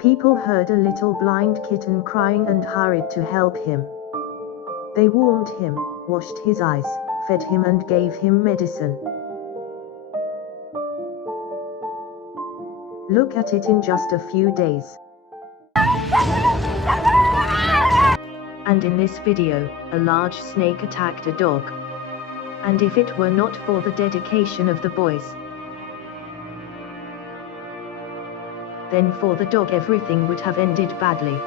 People heard a little blind kitten crying and hurried to help him. They warmed him, washed his eyes, fed him and gave him medicine. Look at it in just a few days. And in this video, a large snake attacked a dog. And if it were not for the dedication of the boys, then for the dog everything would have ended badly.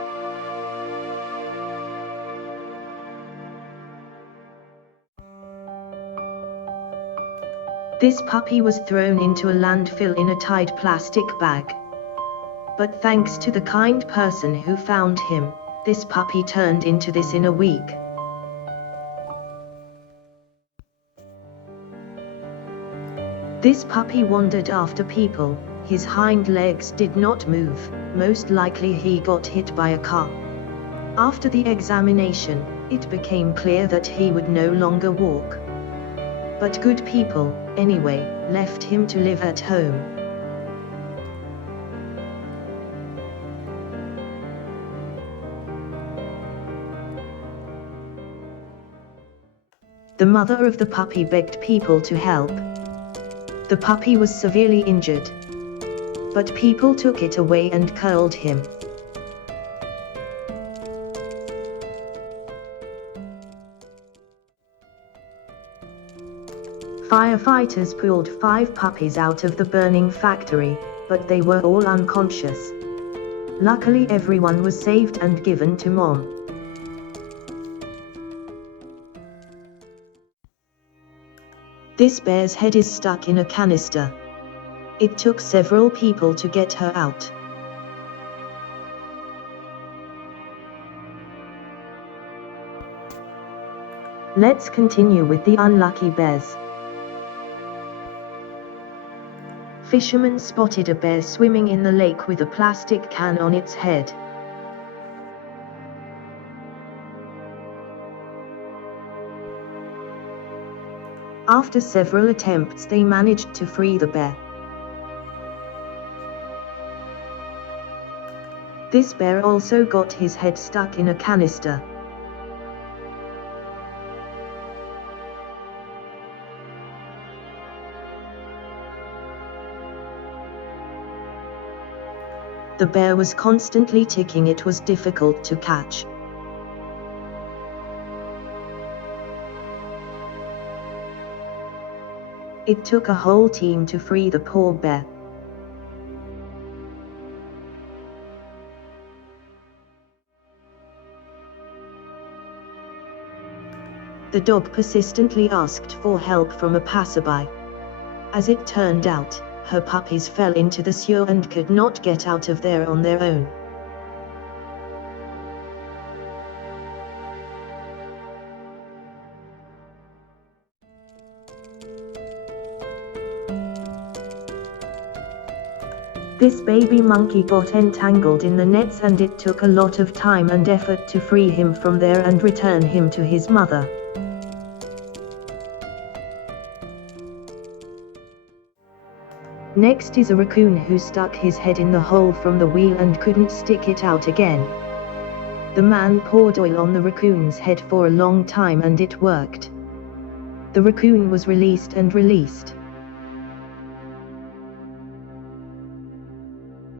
This puppy was thrown into a landfill in a tied plastic bag. But thanks to the kind person who found him, this puppy turned into this in a week. This puppy wandered after people, his hind legs did not move, most likely he got hit by a car. After the examination, it became clear that he would no longer walk. But good people, anyway, left him to live at home. The mother of the puppy begged people to help. The puppy was severely injured, but people took it away and curled him. Firefighters pulled 5 puppies out of the burning factory, but they were all unconscious. Luckily everyone was saved and given to Mom. This bear's head is stuck in a canister. It took several people to get her out. Let's continue with the unlucky bears. Fishermen spotted a bear swimming in the lake with a plastic can on its head. After several attempts, they managed to free the bear. This bear also got his head stuck in a canister. The bear was constantly ticking, it was difficult to catch. It took a whole team to free the poor bear. The dog persistently asked for help from a passerby. As it turned out, her puppies fell into the sewer and could not get out of there on their own. This baby monkey got entangled in the nets and it took a lot of time and effort to free him from there and return him to his mother. Next is a raccoon who stuck his head in the hole from the wheel and couldn't stick it out again. The man poured oil on the raccoon's head for a long time and it worked. The raccoon was released and released.